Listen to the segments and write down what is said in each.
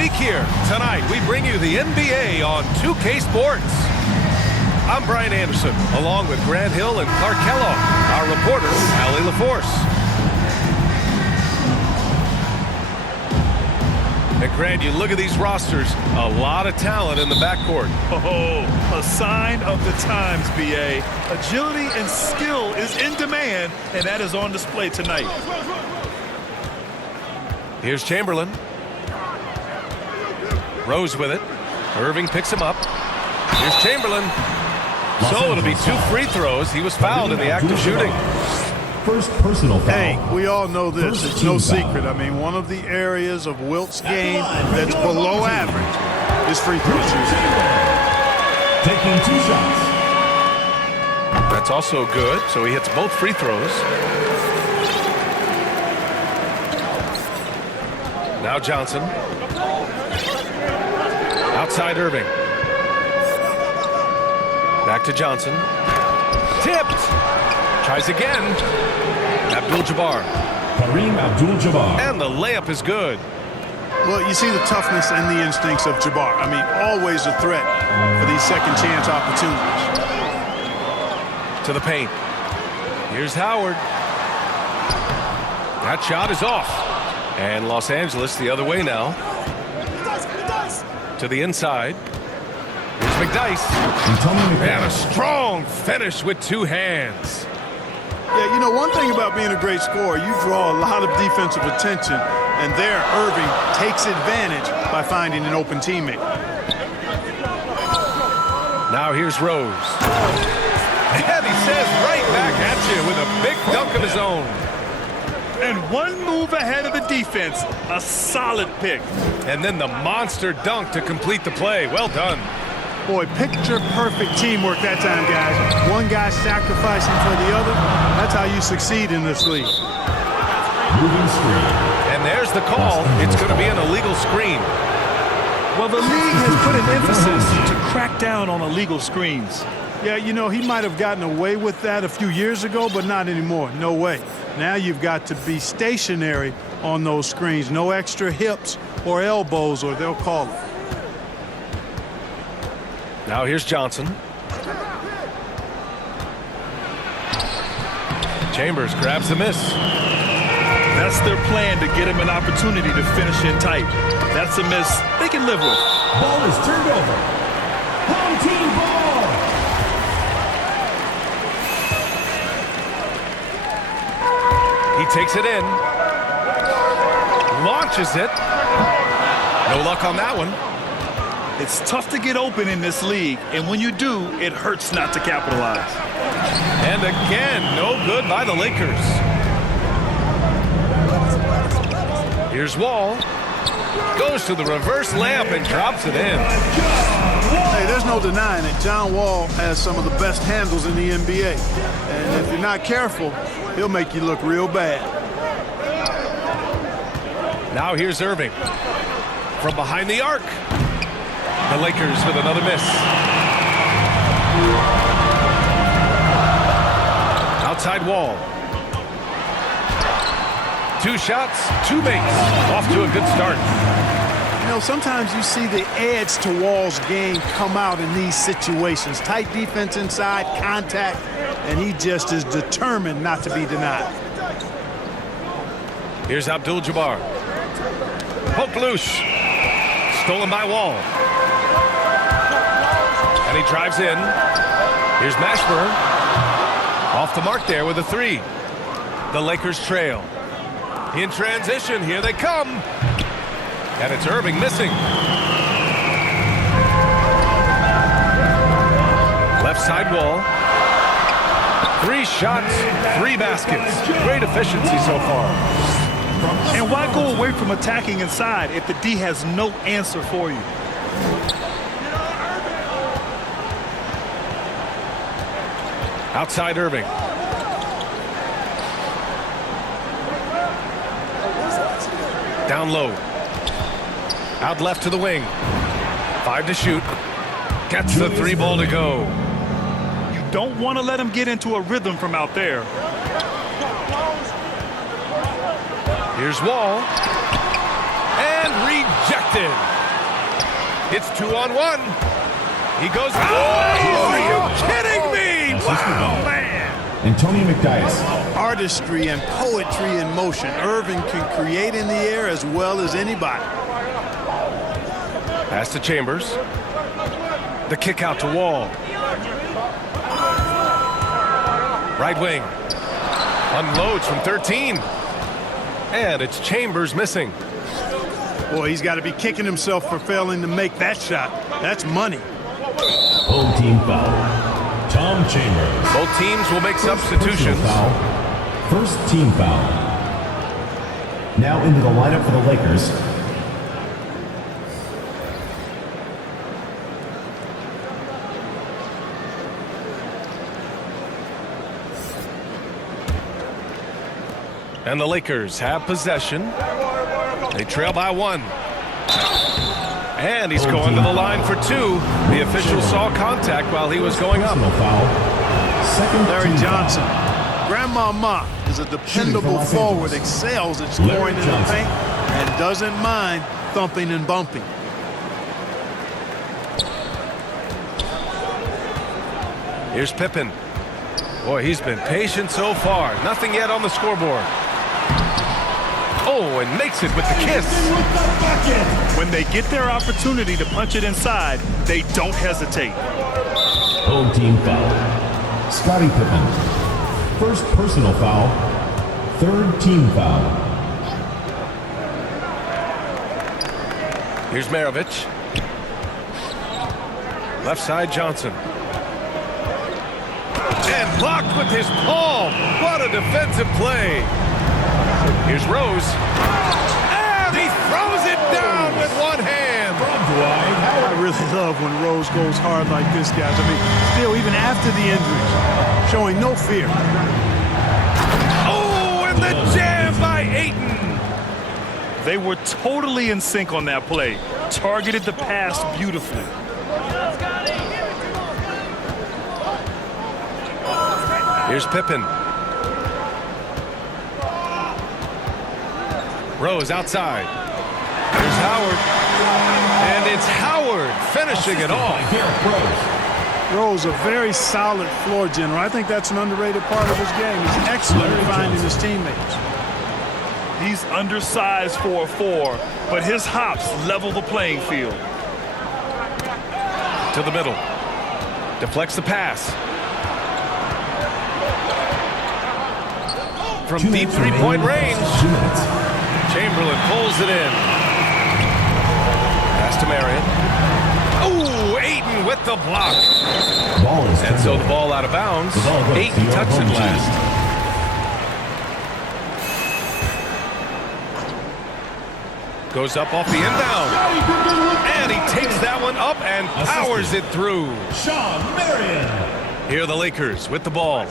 week here. Tonight, we bring you the NBA on 2K Sports. I'm Brian Anderson, along with Grant Hill and Clark Kellogg. Our reporter, Allie LaForce. And Grant, you look at these rosters, a lot of talent in the backcourt. Oh, a sign of the times, B.A. Agility and skill is in demand, and that is on display tonight. Here's Chamberlain. Rose with it. Irving picks him up. Here's Chamberlain. So it'll be 2 free throws. He was fouled in the act of shooting. First personal foul. Hey, we all know this. It's no secret. I mean, one of the areas of Wilt's game that's below average is free throw shooting. Taking 2 shots. That's also good. So he hits both free throws. Now Johnson. Outside Irving. Back to Johnson. Tipped. Tries again. Abdul-Jabbar. Kareem Abdul-Jabbar. And the layup is good. Well, you see the toughness and the instincts of Jabbar. I mean, always a threat for these second chance opportunities. To the paint. Here's Howard. That shot is off. And Los Angeles the other way now. To the inside. Here's McDyess. And a strong finish with 2 hands. Yeah, you know, one thing about being a great scorer, you draw a lot of defensive attention, and there Irving takes advantage by finding an open teammate. Now here's Rose. And he says right back at you with a big dunk of his own. And 1 move ahead of the defense. A solid pick. And then the monster dunk to complete the play. Well done. Boy, picture-perfect teamwork that time, guys. One guy sacrificing for the other. That's how you succeed in this league. Moving screen. And there's the call. It's going to be an illegal screen. Well, the league has put an emphasis to crack down on illegal screens. Yeah, you know, he might have gotten away with that a few years ago, but not anymore. No way. Now you've got to be stationary on those screens. No extra hips or elbows, or they'll call it. Now here's Johnson. Chambers grabs the miss. That's their plan, to get him an opportunity to finish in tight. That's a miss they can live with. Ball is turned over. Home team ball. He takes it in. Launches it. No luck on that one. It's tough to get open in this league, and when you do, it hurts not to capitalize. And again, no good by the Lakers. Here's Wall. Goes to the reverse layup and drops it in. Hey, there's no denying it. John Wall has some of the best handles in the NBA. And if you're not careful, he'll make you look real bad. Now here's Irving. From behind the arc. The Lakers with another miss. Outside Wall. 2 shots, 2 makes. Off to a good start. You know, sometimes you see the edge to Wall's game come out in these situations. Tight defense inside, contact, and he just is determined not to be denied. Here's Abdul-Jabbar. Poke loose. Stolen by Wall. And he drives in. Here's Mashburn. Off the mark there with a 3. The Lakers trail. In transition, here they come. And it's Irving missing. Left side Wall. 3 shots, 3 baskets. Great efficiency so far. And why go away from attacking inside if the D has no answer for you? Outside Irving. Down low. Out left to the wing. 5 to shoot. Gets the 3 ball to go. You don't want to let him get into a rhythm from out there. Here's Wall. And rejected. It's 2-on-1. He goes. Oh, are you kidding me? Wow, man. Antonio McDyess. Artistry and poetry in motion. Irving can create in the air as well as anybody. Pass to Chambers. The kick out to Wall. Right wing. Unloads from 13. And it's Chambers missing. Boy, he's got to be kicking himself for failing to make that shot. That's money. Home team foul. Tom Chambers. Both teams will make substitutions. Foul. First team foul. Now into the lineup for the Lakers. And the Lakers have possession. They trail by 1. And he's going to the line for 2. The official saw contact while he was going up. Second Larry team Johnson. foul. Grandmama is a dependable Los forward, Angeles. excels at scoring Larry in the Johnson. paint, and doesn't mind thumping and bumping. Here's Pippen. Boy, he's been patient so far. Nothing yet on the scoreboard. Oh, and makes it with the kiss. When they get their opportunity to punch it inside, they don't hesitate. Home team foul. Scottie Pippen. First personal foul. Third team foul. Here's Maravich. Left side Johnson. And blocked with his palm. What a defensive play. Here's Rose. And he throws it down with one hand. I really love when Rose goes hard like this, guys. I mean, still, even after the injuries, showing no fear. Oh, and the jam by Ayton. They were totally in sync on that play. Targeted the pass beautifully. Here's Pippen. Rose outside. Here's Howard. And it's Howard finishing it off. Rose, a very solid floor general. I think that's an underrated part of his game. He's excellent at finding his teammates. He's undersized for a 4, but his hops level the playing field. To the middle. Deflects the pass. From deep three-point range. Chamberlain pulls it in. Pass to Marion. Ooh, Ayton with the block. And so the ball out of bounds. Ayton tucks it last. Goes up off the inbound. And he takes that one up and powers it through. Sean Marion. Here are the Lakers with the ball.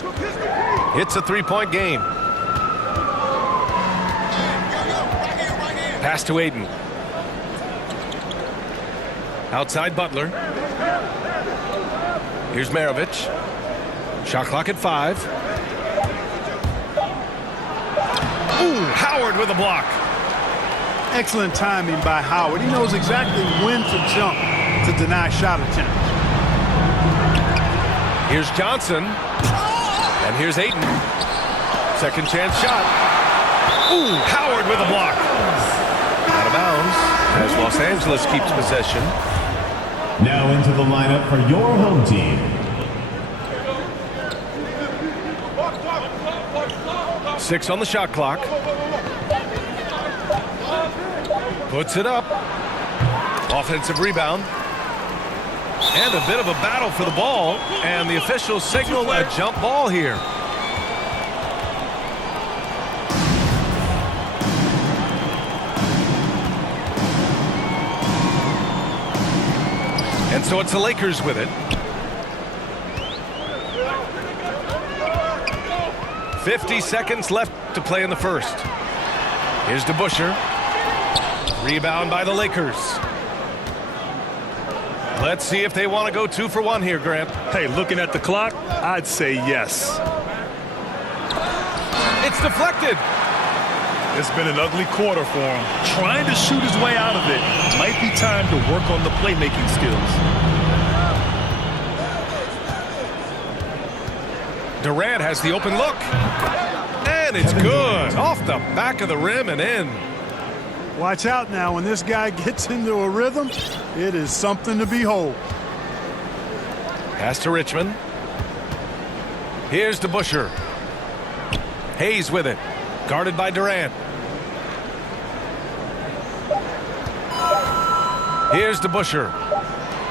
It's a three-point game. Pass to Ayton. Outside Butler. Here's Maravich. Shot clock at 5. Ooh, Howard with a block. Excellent timing by Howard. He knows exactly when to jump to deny shot attempts. Here's Johnson. And here's Ayton. Second chance shot. Ooh, Howard with a block. Out of bounds as Los Angeles keeps possession. Now into the lineup for your home team. Six on the shot clock. Puts it up. Offensive rebound. And a bit of a battle for the ball. And the officials signal a jump ball here. And so it's the Lakers with it. 50 seconds left to play in the first. Here's DeBusschere. Rebound by the Lakers. Let's see if they want to go 2 for 1 here, Grant. Hey, looking at the clock, I'd say yes. It's deflected. It's been an ugly quarter for him. Trying to shoot his way out of it might might be time to work on the playmaking skills. Durant has the open look. And it's good. Off the back of the rim and in. Watch out now. When this guy gets into a rhythm, it is something to behold. Pass to Richmond. Here's to Busher. Hayes with it. Guarded by Durant. Here's to Busher.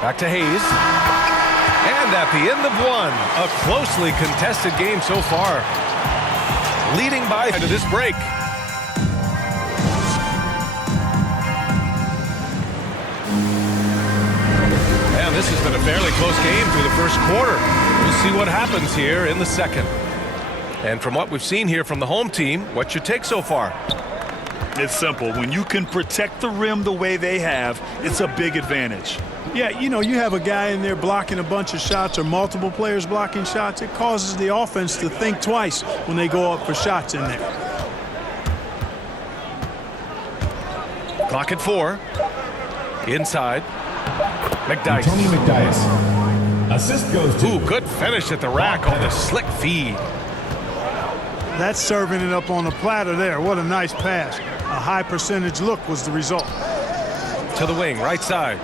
Back to Hayes. And at the end of one, a closely contested game so far. Leading by to this break. And this has been a fairly close game through the first quarter. We'll see what happens here in the second. And from what we've seen here from the home team, what's your take so far? It's simple. When you can protect the rim the way they have, it's a big advantage. Yeah, you know, you have a guy in there blocking a bunch of shots or multiple players blocking shots. It causes the offense to think twice when they go up for shots in there. Clock at 4. Inside. McDyess. Tony McDyess. Assist goes to. Ooh, good finish at the rack on the slick feed. That's serving it up on a platter there. What a nice pass. A high percentage look was the result. To the wing, right side.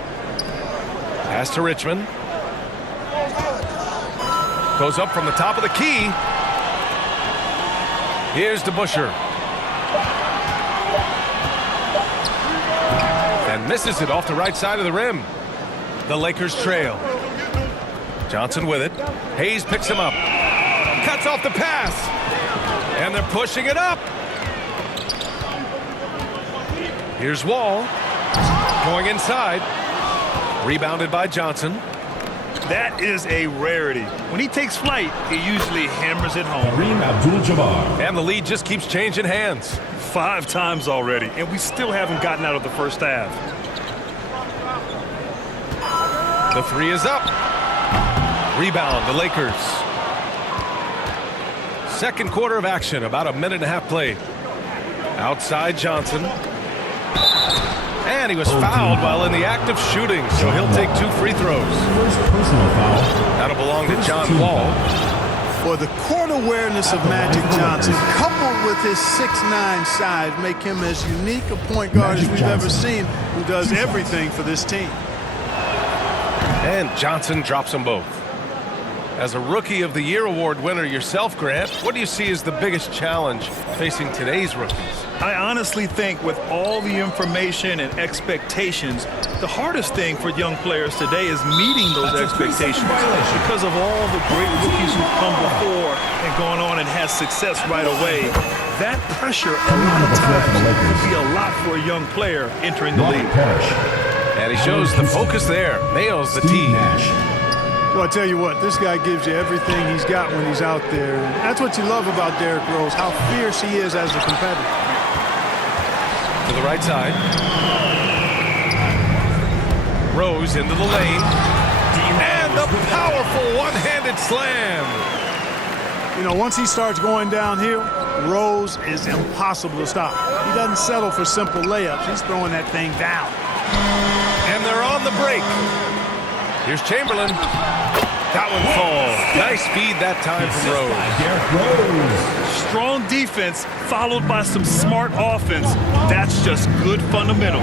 Pass to Richmond. Goes up from the top of the key. Here's to Busher. And misses it off the right side of the rim. The Lakers trail. Johnson with it. Hayes picks him up. Cuts off the pass. And they're pushing it up. Here's Wall. Going inside. Rebounded by Johnson. That is a rarity. When he takes flight, he usually hammers it home. Kareem Abdul-Jabbar. And the lead just keeps changing hands. 5 times already, and we still haven't gotten out of the first half. The 3 is up. Rebound, the Lakers. Second quarter of action, about a minute and a half played. Outside Johnson. And he was fouled while in the act of shooting, so he'll take 2 free throws. First personal foul. That'll belong to John Wall. For the court awareness of Magic Johnson, coupled with his 6'9" size, make him as unique a point guard as we've ever seen, who does everything for this team. And Johnson drops them both. As a Rookie of the Year award winner yourself, Grant, what do you see as the biggest challenge facing today's rookies? I honestly think with all the information and expectations, the hardest thing for young players today is meeting those expectations because of all the great rookies who've come before and gone on and had success right away. That pressure a lot of times could be a lot for a young player entering the league. And he shows the focus there. Nails the tee. Well, I tell you what, this guy gives you everything he's got when he's out there. And that's what you love about Derrick Rose, how fierce he is as a competitor. To the right side. Rose into the lane. And a powerful one-handed slam. You know, once he starts going downhill, Rose is impossible to stop. He doesn't settle for simple layups. He's throwing that thing down. And they're on the break. Here's Chamberlain. That one falls. Nice speed that time from Rose. Strong defense followed by some smart offense. That's just good fundamentals.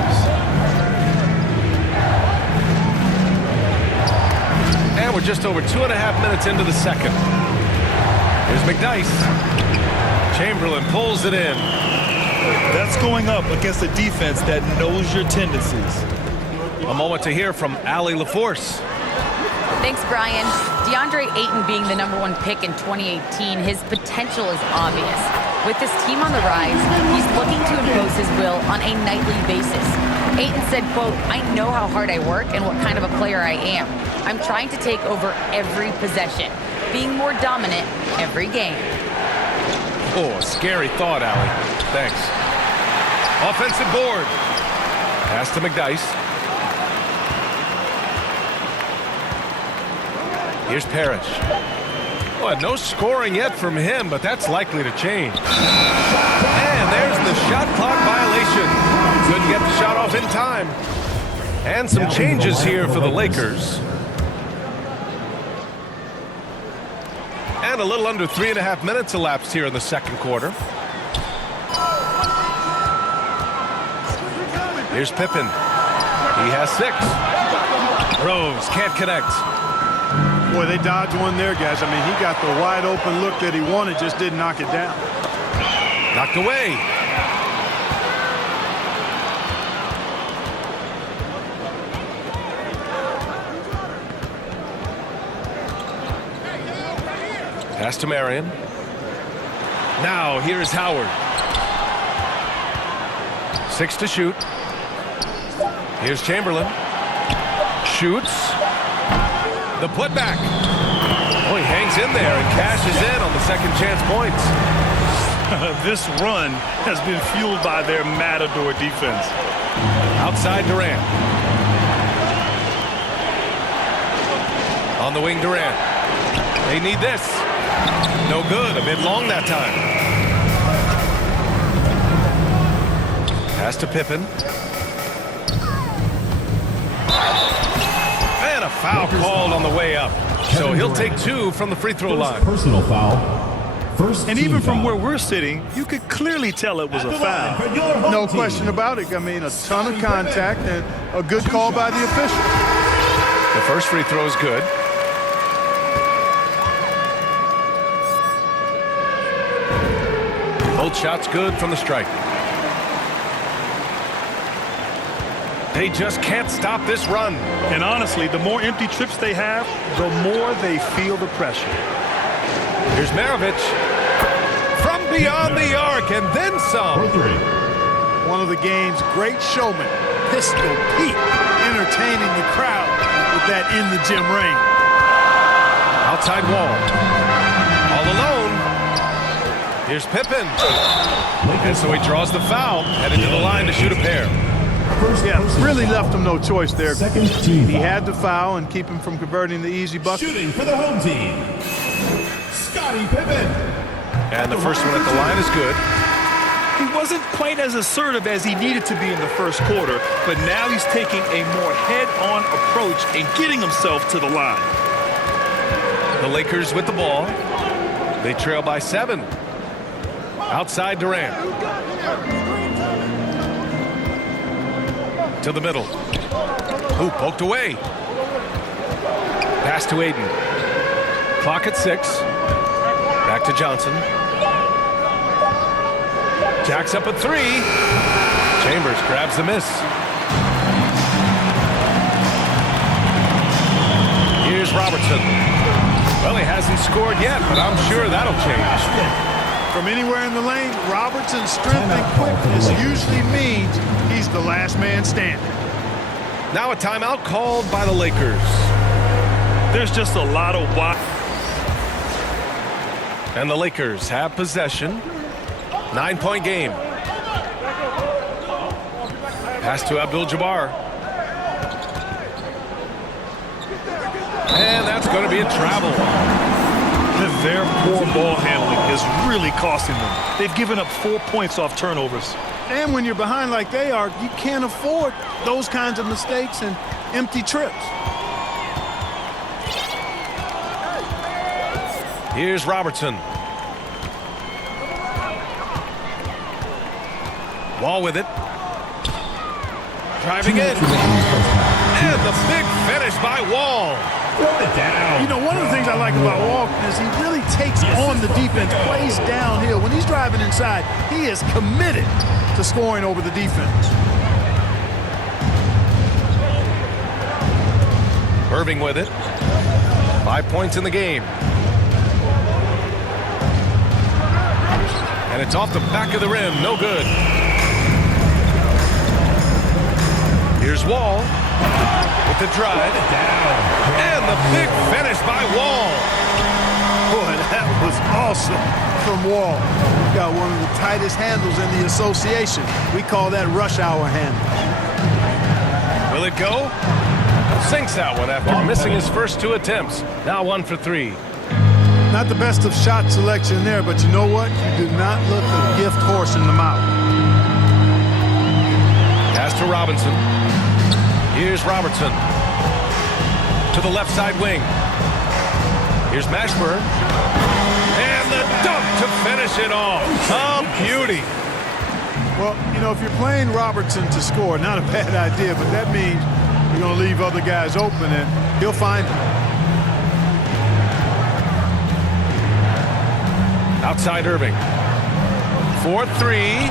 And we're just over 2.5 minutes into the second. Here's McDyess. Chamberlain pulls it in. That's going up against a defense that knows your tendencies. A moment to hear from Allie LaForce. Thanks, Brian. DeAndre Ayton being the #1 pick in 2018, his potential is obvious. With this team on the rise, he's looking to impose his will on a nightly basis. Ayton said, quote, "I know how hard I work and what kind of a player I am. I'm trying to take over every possession, being more dominant every game." Oh, a scary thought, Allie. Thanks. Offensive board. Pass to McDyess. Here's Parrish. Well, no scoring yet from him, but that's likely to change. And there's the shot clock violation. Couldn't get the shot off in time. And some changes here for the Lakers. And a little under 3.5 minutes elapsed here in the second quarter. Here's Pippen. He has 6. Rose can't connect. Boy, they dodged one there, guys. I mean, he got the wide open look that he wanted, just didn't knock it down. Knocked away. Pass to Marion. Now here's Howard. 6 to shoot. Here's Chamberlain. Shoots. The putback. Oh, he hangs in there and cashes in on the second chance points. This run has been fueled by their Matador defense. Outside Durant. On the wing, Durant. They need this. No good. A bit long that time. Pass to Pippen. And a foul called on the way up. So he'll take 2 from the free throw line. Personal foul. First And team even from foul. where we're sitting, you could clearly tell it was a foul. No question about it. I mean, a ton of contact and a good call by the official. The first free throw is good. Both shots good from the stripe. They just can't stop this run. And honestly, the more empty trips they have, the more they feel the pressure. Here's Maravich from beyond the arc and then some. For 3. One of the game's great showmen, Pistol Pete, entertaining the crowd with that in the gym ring. Outside wall. All alone. Here's Pippen. And so he draws the foul, headed to the line to shoot a pair. First Yeah, personal really foul. left him no choice there. Second team He foul. had to foul and keep him from converting the easy bucket. Shooting for the home team. Scottie Pippen. And the first one at the line is good. He wasn't quite as assertive as he needed to be in the first quarter, but now he's taking a more head-on approach and getting himself to the line. The Lakers with the ball. They trail by 7. Outside Durant. To the middle. Ooh, poked away. Pass to Aiden. Clock at 6. Back to Johnson. Jacks up a 3. Chambers grabs the miss. Here's Robertson. Well, he hasn't scored yet, but I'm sure that'll change. From anywhere in the lane, Robertson's strength and quickness usually means he's the last man standing. Now a timeout called by the Lakers. There's just a lot of wide. And the Lakers have possession. 9-point game. Pass to Abdul-Jabbar. And that's going to be a travel. Their poor ball handling is really costing them. They've given up 4 points off turnovers. And when you're behind like they are, you can't afford those kinds of mistakes and empty trips. Here's Robertson. Wall with it. Driving in. And the big finish by Wall. Throw it down. You know, one of the things I like about Walton is he really takes on the defense, plays downhill. When he's driving inside, he is committed to scoring over the defense. Irving with it. 5 points in the game. And it's off the back of the rim. No good. Here's Wall with the drive. And the big finish by Wall. Boy, that was awesome from Wall. Got one of the tightest handles in the association. We call that rush hour handle. Will it go? Sinks that one after missing his first 2 attempts. Now 1 for 3. Not the best of shot selection there, but you know what? You do not look a gift horse in the mouth. Pass to Robinson. Here's Robertson to the left side wing. Here's Mashburn. And the dunk to finish it off. A beauty. Well, you know, if you're playing Robertson to score, not a bad idea, but that means you're going to leave other guys open, and he'll find them. Outside Irving. 4-3.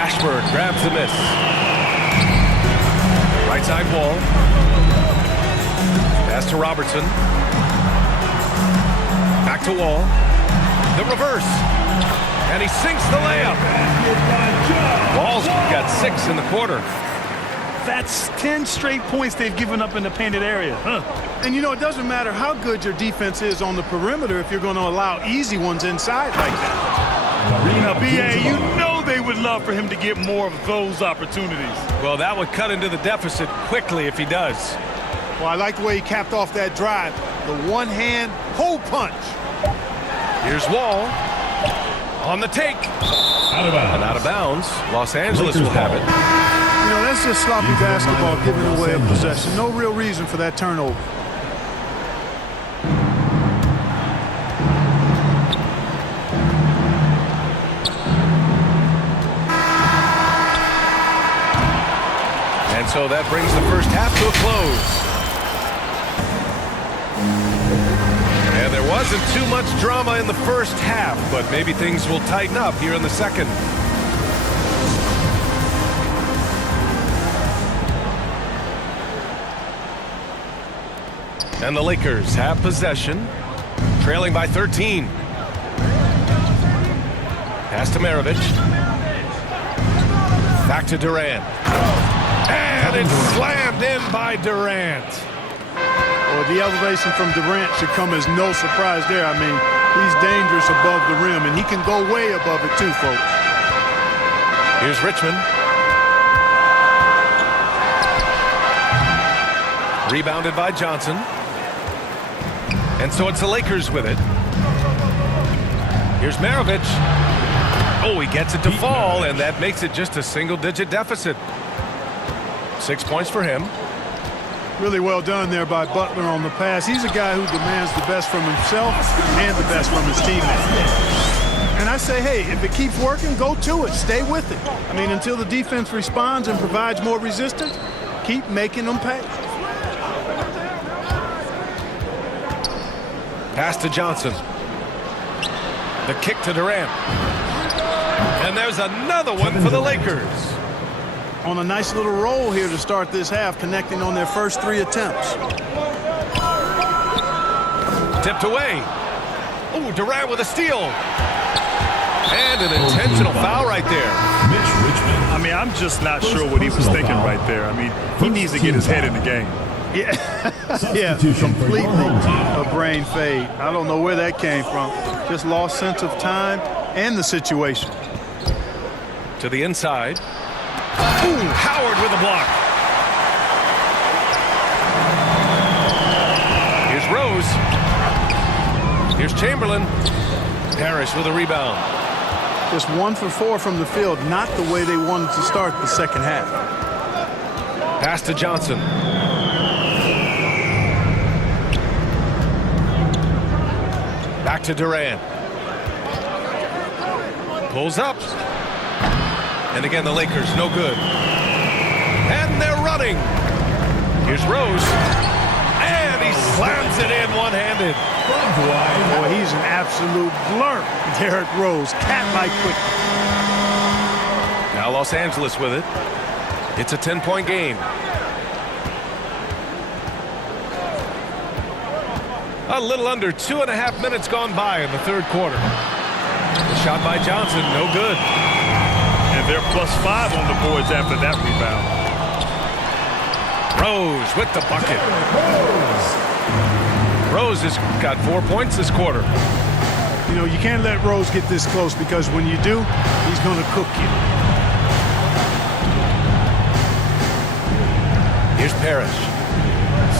Mashburn grabs the miss. Right side wall. Pass to Robertson. Back to Wall. The reverse. And he sinks the layup. Wall's got 6 in the quarter. That's 10 straight points they've given up in the painted area. And, you know, it doesn't matter how good your defense is on the perimeter if you're going to allow easy ones inside like that. Now, B.A., you know they would love for him to get more of those opportunities. Well, that would cut into the deficit quickly if he does. Well, I like the way he capped off that drive. The one-hand hole punch. Here's Wall. On the take. Out of bounds. And out of bounds. Los Angeles will have it. You know, that's just sloppy basketball giving away a possession. No real reason for that turnover. And so that brings the first half to a close. And there wasn't too much drama in the first half, but maybe things will tighten up here in the second. And the Lakers have possession, trailing by 13. Pass to Maravich. Back to Durant. And it's slammed in by Durant. Well, the elevation from Durant should come as no surprise there. I mean, he's dangerous above the rim, and he can go way above it too, folks. Here's Richmond. Rebounded by Johnson. And so it's the Lakers with it. Here's Maravich. Oh, he gets it to fall, and that makes it just a single-digit deficit. 6 points for him. Really well done there by Butler on the pass. He's a guy who demands the best from himself and the best from his teammates. And I say, hey, if it keeps working, go to it. Stay with it. I mean, until the defense responds and provides more resistance, keep making them pay. Pass to Johnson. The kick to Durant. And there's another one for the Lakers. On a nice little roll here to start this half, connecting on their first 3 attempts. Tipped away. Oh, Durant with a steal. And an intentional foul right there. I mean, I'm just not sure what he was thinking right there. I mean, he needs to get his head in the game. Yeah, completely a brain fade. I don't know where that came from. Just lost sense of time and the situation. To the inside. Ooh, Howard with a block. Here's Rose. Here's Chamberlain. Parrish with a rebound. Just 1 for 4 from the field, not the way they wanted to start the second half. Pass to Johnson. Back to Durant. Pulls up. And again, the Lakers, no good. And they're running. Here's Rose. And he slams it in one-handed. Boy, he's an absolute blur. Derrick Rose, cat-like quick. Now Los Angeles with it. It's a 10-point game. A little under 2.5 minutes gone by in the third quarter. The shot by Johnson, no good. And they're +5 on the boards after that rebound. Rose with the bucket. Rose has got 4 points this quarter. You know, you can't let Rose get this close because when you do, he's going to cook you. Here's Parrish.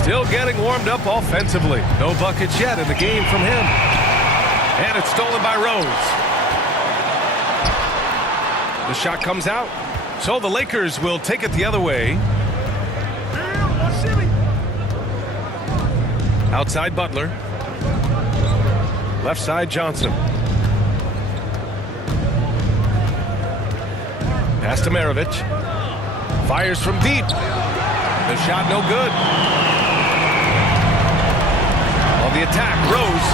Still getting warmed up offensively. No buckets yet in the game from him. And it's stolen by Rose. The shot comes out. So the Lakers will take it the other way. Outside Butler. Left side Johnson. Pass to Maravich. Fires from deep. The shot no good. On the attack, Rose.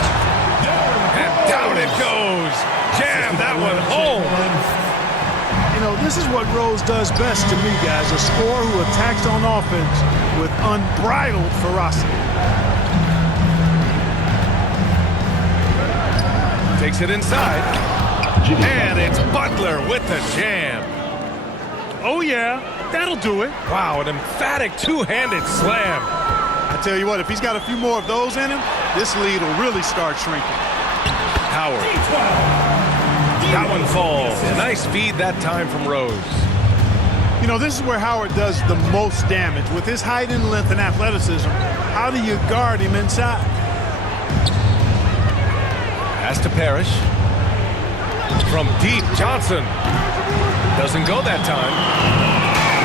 And down it goes. Jam that one home. You know, this is what Rose does best to me, guys. A scorer who attacks on offense with unbridled ferocity. Takes it inside. And it's Butler with the jam. Oh, yeah, that'll do it. Wow, an emphatic two-handed slam. I tell you what, if he's got a few more of those in him, this lead will really start shrinking. Howard. That one falls. A nice feed that time from Rose. You know, this is where Howard does the most damage. With his height and length and athleticism, how do you guard him inside? Pass to Parrish. From deep, Johnson. Doesn't go that time.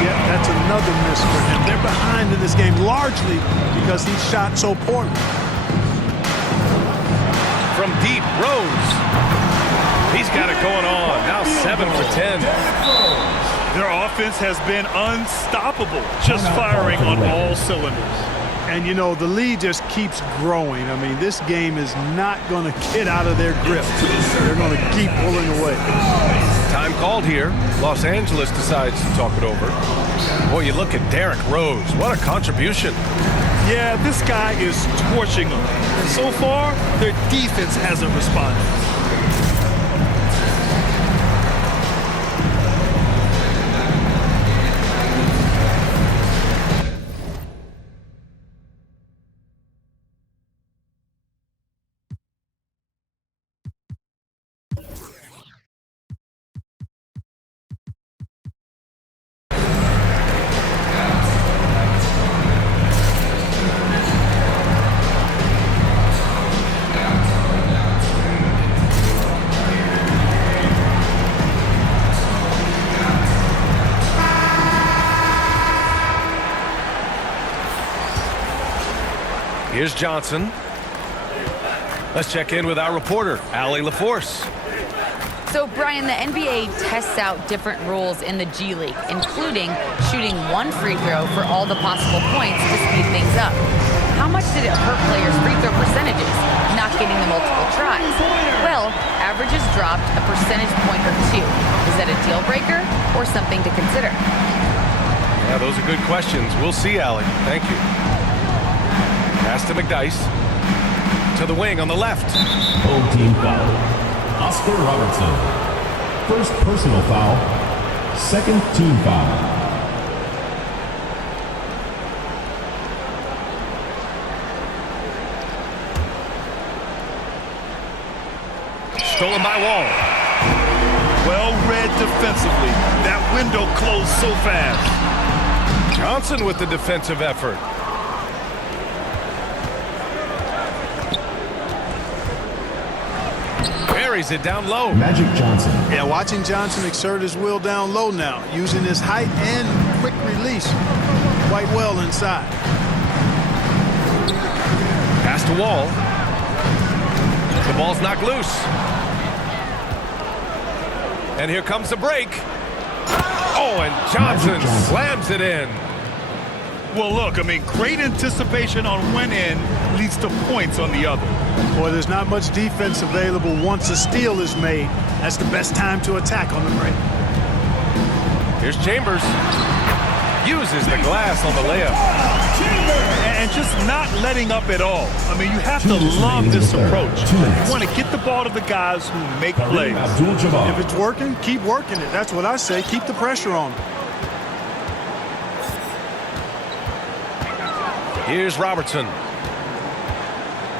Yeah, that's another miss for him. They're behind in this game largely because he shot so poorly. From deep, Rose. He's got it going on. Now 7 for 10. Their offense has been unstoppable, just firing on all cylinders. And, you know, the lead just keeps growing. I mean, this game is not going to get out of their grip. They're going to keep pulling away. Time called here. Los Angeles decides to talk it over. Boy, you look at Derrick Rose. What a contribution. Yeah, this guy is torching them. And so far, their defense hasn't responded. Here's Johnson. Let's check in with our reporter, Allie LaForce. So, Brian, the NBA tests out different rules in the G League, including shooting one free throw for all the possible points to speed things up. How much did it hurt players' free throw percentages, not getting the multiple tries? Well, averages dropped a percentage point or two. Is that a deal breaker or something to consider? Yeah, those are good questions. We'll see, Allie. Thank you. Pass to McDyess. To the wing on the left. Old team foul. Oscar Robertson. First personal foul. Second team foul. Stolen by Wall. Well read defensively. That window closed so fast. Johnson with the defensive effort. Buries it down low. Magic Johnson. Yeah, watching Johnson exert his will down low now, using his height and quick release quite well inside. Pass to Wall. The ball's knocked loose. And here comes the break. Oh, and Johnson slams it in. Well, look, I mean, great anticipation on one end leads to points on the other. Boy, there's not much defense available once a steal is made. That's the best time to attack on the break. Here's Chambers. Uses the glass on the layup. And just not letting up at all. I mean, you have to love this approach. You want to get the ball to the guys who make plays. If it's working, keep working it. That's what I say. Keep the pressure on them. Here's Robertson.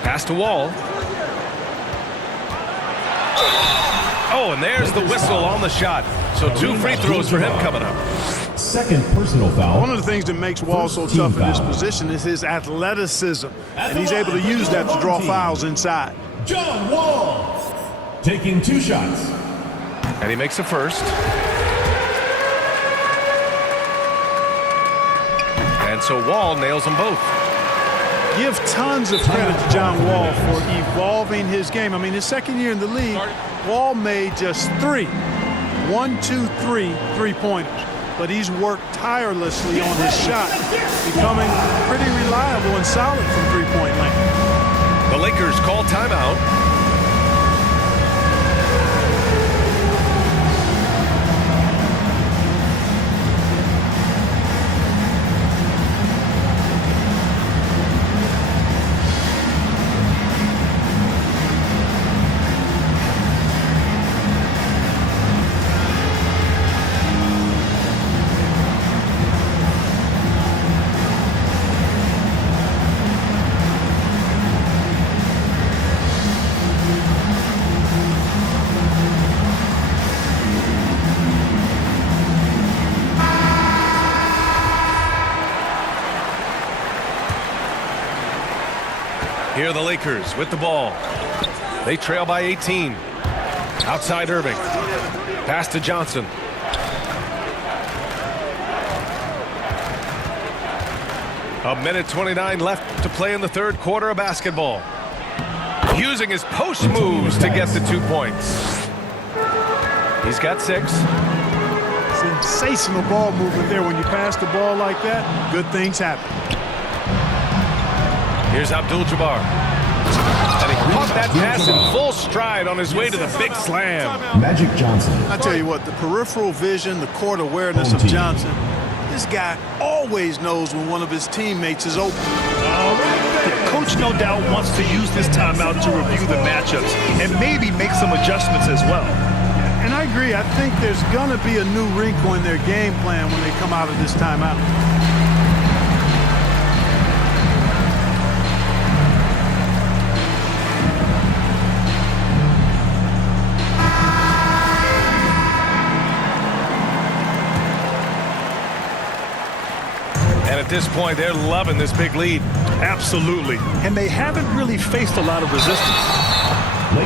Pass to Wall. Oh, and there's the whistle on the shot. So 2 free throws for him coming up. Second personal foul. One of the things that makes Wall so tough in this position is his athleticism. And he's able to use that to draw fouls inside. John Wall taking 2 shots. And he makes the first. And And so Wall nails them both. Give tons of credit to John Wall for evolving his game. I mean, his second year in the league, Wall made just 3 three-pointers. But he's worked tirelessly on his shot, becoming pretty reliable and solid from three-point lane. The Lakers call timeout. Here are the Lakers with the ball. They trail by 18. Outside Irving. Pass to Johnson. A minute 29 left to play in the third quarter of basketball. Using his post moves to get the 2 points. He's got 6. Sensational ball movement there. When you pass the ball like that, good things happen. Here's Abdul-Jabbar. And he caught that pass in full stride on his way to the big slam. Magic Johnson. I tell you what, the peripheral vision, the court awareness of Johnson, this guy always knows when one of his teammates is open. The coach no doubt wants to use this timeout to review the matchups and maybe make some adjustments as well. And I agree. I think there's going to be a new wrinkle in their game plan when they come out of this timeout. And at this point, they're loving this big lead. Absolutely. And they haven't really faced a lot of resistance.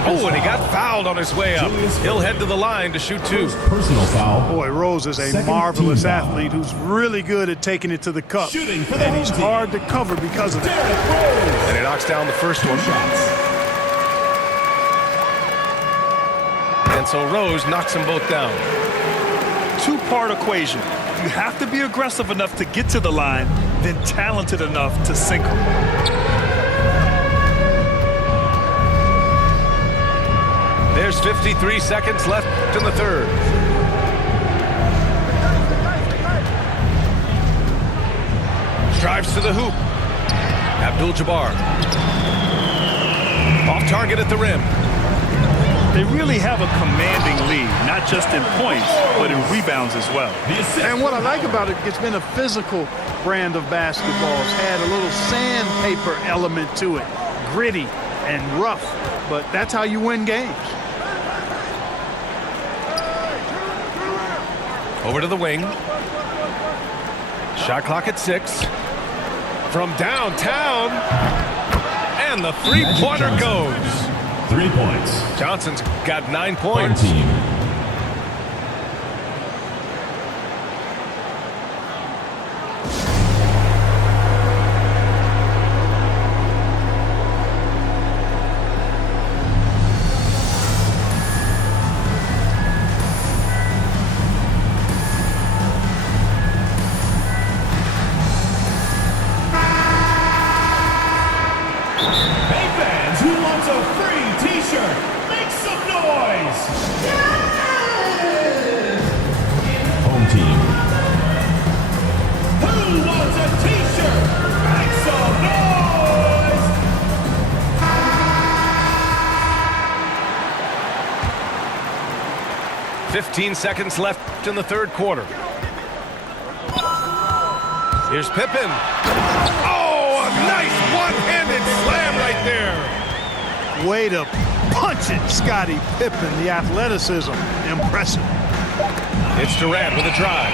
Oh, and he got fouled on his way up. He'll head to the line to shoot 2. Personal foul. Boy, Rose is a marvelous athlete who's really good at taking it to the cup. And he's hard to cover because of that. And he knocks down the first one. And so Rose knocks them both down. 2-part equation. You have to be aggressive enough to get to the line, then talented enough to sink them. There's 53 seconds left in the third. Drives to the hoop. Abdul-Jabbar. Off target at the rim. They really have a commanding lead, not just in points, but in rebounds as well. And what I like about it, it's been a physical brand of basketball. It's had a little sandpaper element to it. Gritty and rough, but that's how you win games. Over to the wing. Shot clock at 6. From downtown. And the three-pointer goes. 3 points. Johnson's got 9 points. Team. Team. Who wants a t-shirt? Make some noise! 15 seconds left in the third quarter. Here's Pippen. Oh, a nice one-handed slam right there. Way to punch it, Scottie Pippen. The athleticism, impressive. It's Durant with a drive.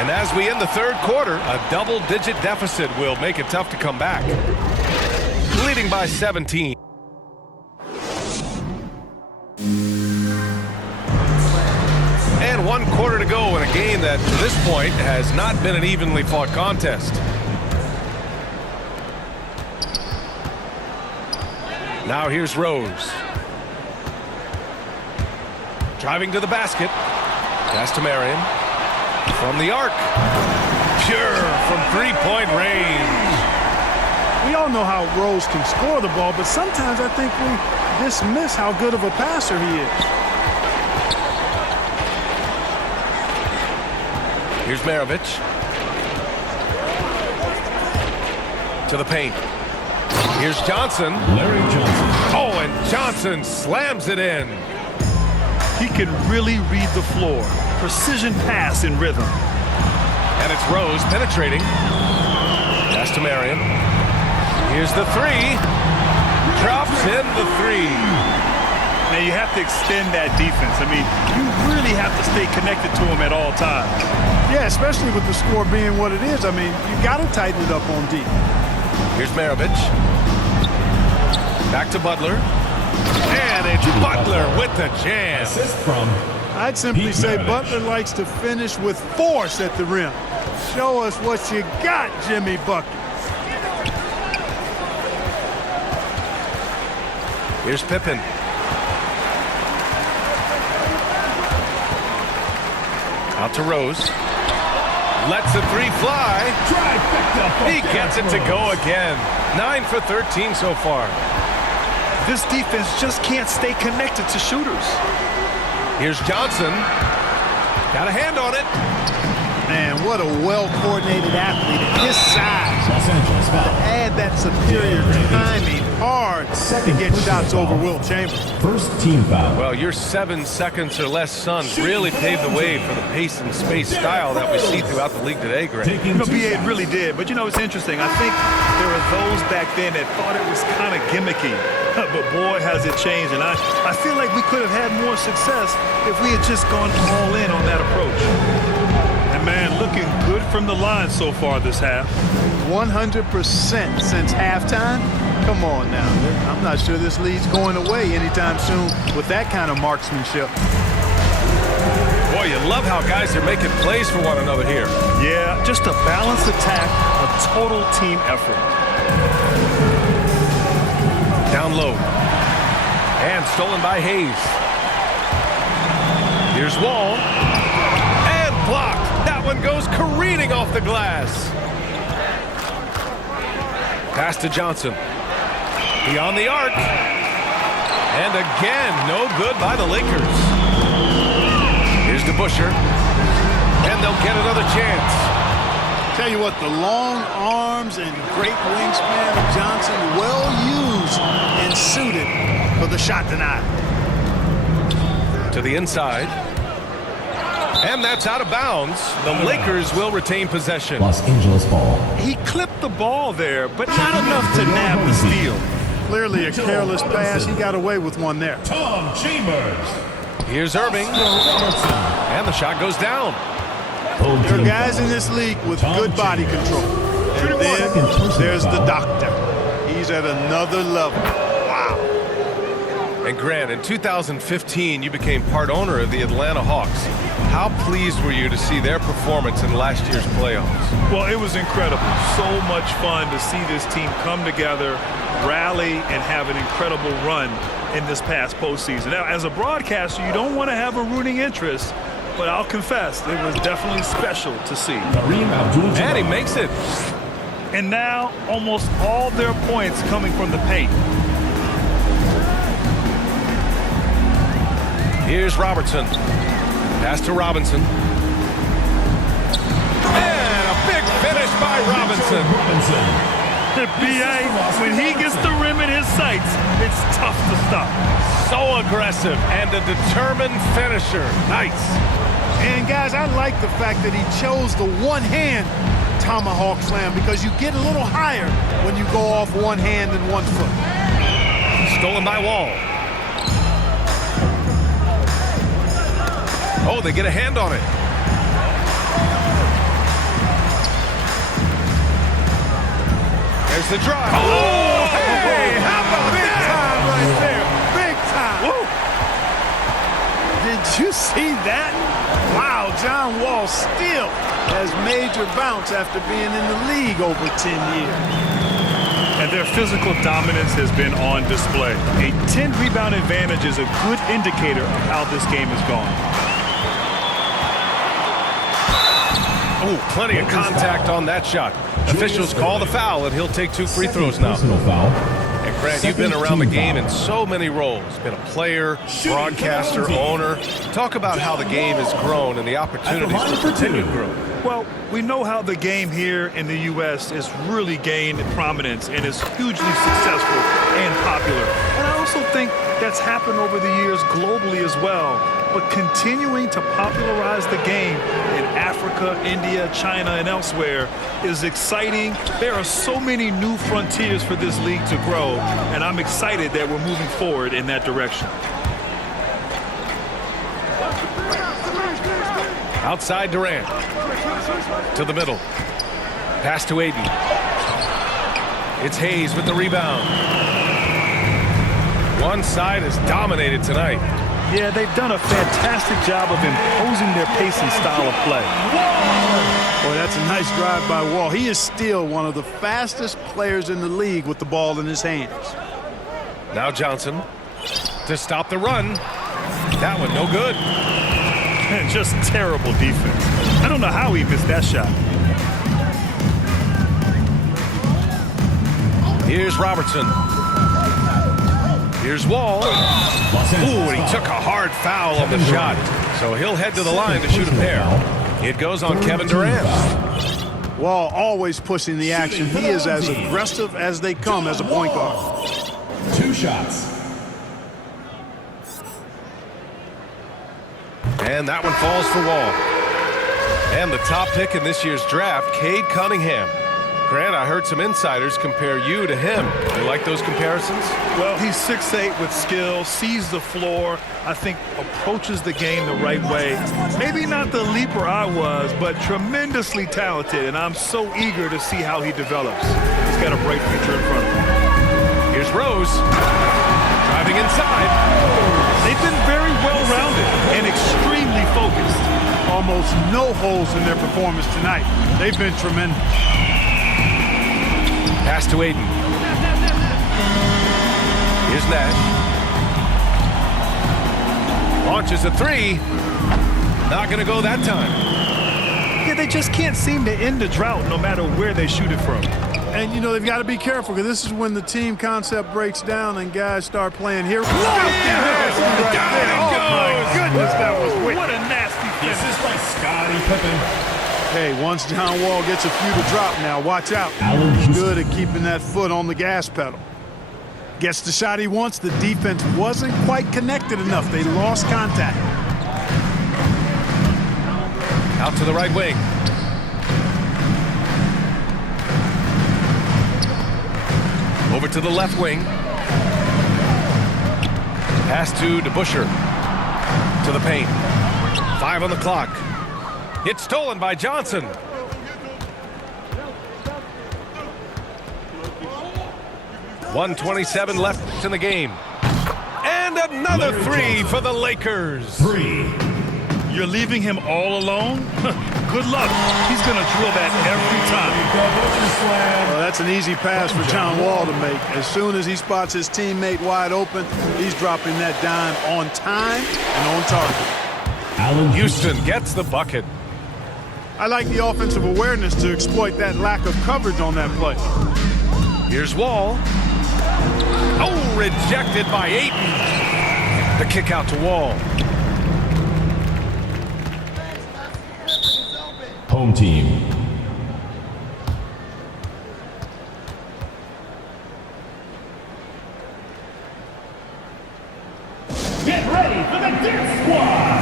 And as we end the third quarter, a double-digit deficit will make it tough to come back. Leading by 17. And 1 quarter to go go in a game that, to this point, has not been an evenly fought contest. Now here's Rose. Driving to the basket. Pass to Marion. From the arc. Pure from three-point range. We all know how Rose can score the ball, but sometimes I think we dismiss how good of a passer he is. Here's Maravich. To the paint. Here's Johnson. Larry Johnson. Oh, and Johnson slams it in. He can really read the floor. Precision pass in rhythm. And it's Rose penetrating. Pass to Marion. Here's the three. Drops in the three. Now you have to extend that defense. I mean, you really have to stay connected to him at all times. Yeah, especially with the score being what it is. I mean, you got to tighten it up on D. Here's Maravich. Back to Butler. And it's Butler with the jam. Assist from I'd simply Pete say Maravich. Butler likes to finish with force at the rim. Show us what you got, Jimmy Bucket. Here's Pippen. Out to Rose. Lets the three fly. He gets it to go again. 9 for 13 so far. This defense just can't stay connected to shooters. Here's Johnson. Got a hand on it. Man, what a well-coordinated athlete at his size. Los Angeles foul. Add that superior timing, hard to get shots over Wilt Chamberlain. First team foul. Well, your 7 seconds or less Suns really paved the way for the pace and space style that we see throughout the league today, Greg. Taking two BA shots. really did. But, you know, it's interesting. I think there were those back then that thought it was kind of gimmicky. But, boy, has it changed. And I feel like we could have had more success if we had just gone all in on that approach. And, man, looking good from the line so far this half. 100% since halftime. Come on now. I'm not sure this lead's going away anytime soon with that kind of marksmanship. Boy, you love how guys are making plays for one another here. Yeah, just a balanced attack, a total team effort. Down low. And stolen by Hayes. Here's Wall. And blocked. That one goes careening off the glass. Pass to Johnson. Beyond the arc. And again, no good by the Lakers. Here's DeBuscher. And they'll get another chance. Tell you what, the long arms and great wingspan of Johnson, well used and suited for the shot denial. To the inside. And that's out of bounds. The Lakers will retain possession. Los Angeles ball. He clipped the ball there, but not enough to nab the steal. Clearly a careless pass. He got away with one there. Tom Chambers. Here's Irving. And the shot goes down. Home There are team guys foul. in this league with good body control. And then there's the doctor. He's at another level. Wow. And Grant, in 2015, you became part owner of the Atlanta Hawks. How pleased were you to see their performance in last year's playoffs? Well, it was incredible. So much fun to see this team come together, rally, and have an incredible run in this past postseason. Now, as a broadcaster, you don't want to have a rooting interest, but I'll confess, it was definitely special to see. Kareem Abdul-Jabbar. And he makes it. And now, almost all their points coming from the paint. Here's Robertson. Pass to Robinson. And a big finish by Robinson. B.A., when he gets the rim in his sights, it's tough to stop. So aggressive and a determined finisher. Nice. And guys, I like the fact that he chose the one-hand tomahawk slam because you get a little higher when you go off one hand and 1 foot. Stolen by Wall. Oh, they get a hand on it. There's the drive. Oh, hey, how about Big that? time right there. Big time. Woo! Did you see that? Wow, John Wall still has major bounce after being in the league over 10 years. And their physical dominance has been on display. A 10-rebound advantage is a good indicator of how this game has gone. Oh, plenty of contact on that shot. Officials call the foul, and he'll take 2 free throws now. Personal foul. And Grant, you've been around the game in so many roles. Been a player, broadcaster, owner. Talk about how the game has grown and the opportunities for continued growth. Well, we know how the game here in the U.S. has really gained prominence and is hugely successful and popular. And I also think that's happened over the years globally as well. But continuing to popularize the game in Africa, India, China, and elsewhere is exciting. There are so many new frontiers for this league to grow, and I'm excited that we're moving forward in that direction. Outside Durant. To the middle. Pass to Aiden. It's Hayes with the rebound. One side is dominated tonight. Yeah, they've done a fantastic job of imposing their pace and style of play. Boy, that's a nice drive by Wall. He is still one of the fastest players in the league with the ball in his hands. Now Johnson to stop the run. That one no good. And just terrible defense. I don't know how he missed that shot. Here's Robertson. Here's Wall. Ooh, and he took a hard foul on the shot. So he'll head to the line to shoot a pair. It goes on Kevin Durant. Wall always pushing the action. He is as aggressive as they come as a point guard. 2 shots. And that one falls for Wall. And the top pick in this year's draft, Cade Cunningham. Grant, I heard some insiders compare you to him. You like those comparisons? Well, he's 6'8" with skill, sees the floor, I think approaches the game the right way. Maybe not the leaper I was, but tremendously talented, and I'm so eager to see how he develops. He's got a bright future in front of him. Here's Rose. Driving inside. They've been very well-rounded and extremely focused. Almost no holes in their performance tonight. They've been tremendous. Pass to Aiden. Here's Nash. Launches a 3. Not going to go that time. Yeah, they just can't seem to end the drought no matter where they shoot it from. And, you know, they've got to be careful because this is when the team concept breaks down and guys start playing here. Down it goes. Goodness, that was wicked. What a nasty finish. This is by Scottie Pippen. Hey, once John Wall gets a few to drop now, watch out. He's good at keeping that foot on the gas pedal. Gets the shot he wants. The defense wasn't quite connected enough. They lost contact. Out to the right wing. Over to the left wing. Pass to DeBusschere. To the paint. 5 on the clock. It's stolen by Johnson. .127 left in the game. And another 3 for the Lakers. 3. You're leaving him all alone? Good luck. He's going to drill that every time. Well, that's an easy pass for John Wall to make. As soon as he spots his teammate wide open, he's dropping that dime on time and on target. Houston gets the bucket. I like the offensive awareness to exploit that lack of coverage on that play. Here's Wall. Oh, rejected by Ayton. The kick out to Wall. Home team. Get ready for the Dance Squad!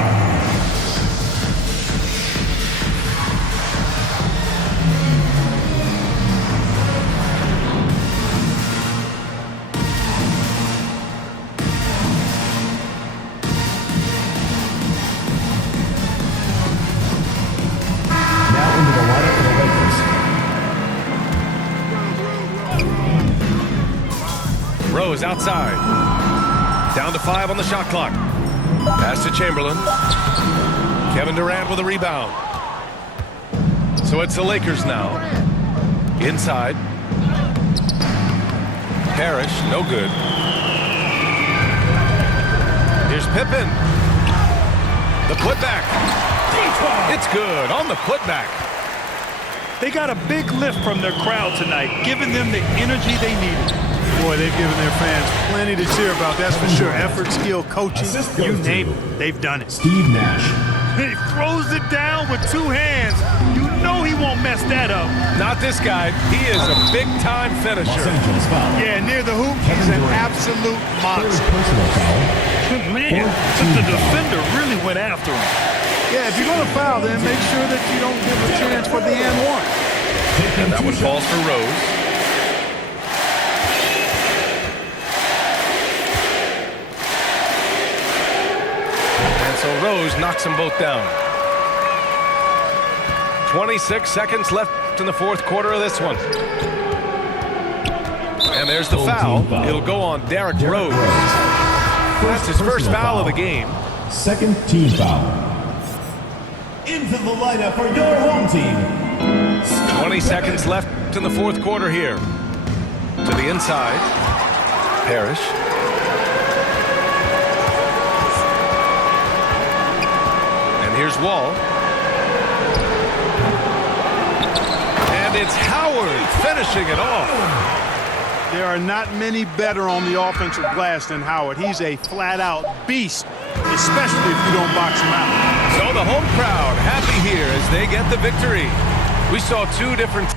Rose outside. Down to 5 on the shot clock. Pass to Chamberlain. Kevin Durant with a rebound. So it's the Lakers now. Inside. Parrish, no good. Here's Pippen. The putback. It's good on the putback. They got a big lift from their crowd tonight, giving them the energy they needed. Boy, they've given their fans plenty to cheer about, that's for sure. Effort, skill, coaching, you name it, they've done it. Steve Nash. He throws it down with two hands. You know he won't mess that up. Not this guy. He is a big-time Los finisher. Angeles foul. Yeah, near the hoop, he's an absolute Third monster. personal foul. Man, the defender really went after him. Yeah, if you're going to foul, then make sure that you don't give a chance for the and one. And that one falls for Rose. And so Rose knocks them both down. 26 seconds left in the fourth quarter of this one. And there's the foul. It'll go on Derrick Rose. That's his first foul of the game. Second team foul. Into the lineup for your home team. 20 seconds left in the fourth quarter here. To the inside. Parrish. And here's Wall. And it's Howard finishing it off. There are not many better on the offensive glass than Howard. He's a flat-out beast, especially if you don't box him out. So the home crowd happy here as they get the victory. We saw two different